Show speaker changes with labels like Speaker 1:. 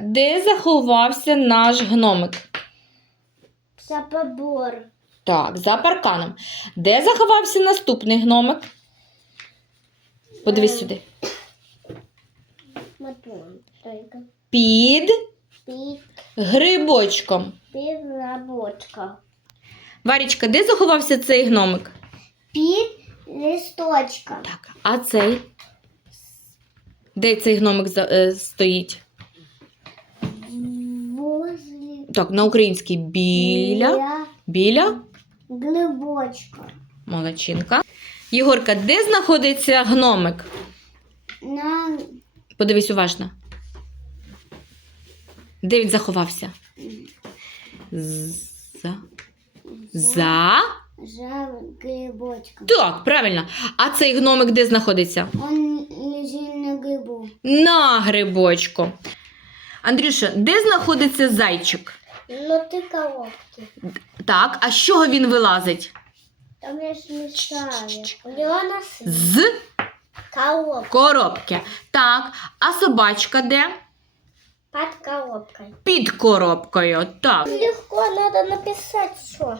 Speaker 1: Де заховався наш гномик?
Speaker 2: Сапобор.
Speaker 1: Так, за парканом. Де заховався наступний гномик? Подивись
Speaker 2: Е.
Speaker 1: сюди. Під
Speaker 2: під,
Speaker 1: грибочком.
Speaker 2: під рабочка.
Speaker 1: Варічка, де заховався цей гномик?
Speaker 2: Під листочка.
Speaker 1: Так, а цей? Де цей гномик е, стоїть? Так, на українській біля. Біля.
Speaker 2: глибочка.
Speaker 1: Молодчинка. Єгорка, де знаходиться гномик?
Speaker 2: На
Speaker 1: Подивись уважно. Де він заховався? За. За.
Speaker 2: за грибочком.
Speaker 1: Так, правильно. А цей гномик де знаходиться?
Speaker 2: Он лежит на грибу.
Speaker 1: На грибочку. Андрюша, де знаходиться зайчик?
Speaker 2: Ну ти коробки.
Speaker 1: Так, а з чого він вилазить?
Speaker 2: Там я ж мешаю. У.
Speaker 1: З
Speaker 2: Коробка.
Speaker 1: коробки. Так, а собачка де?
Speaker 2: Под коробкой.
Speaker 1: Під коробкою. Так.
Speaker 2: Легко надо написать что.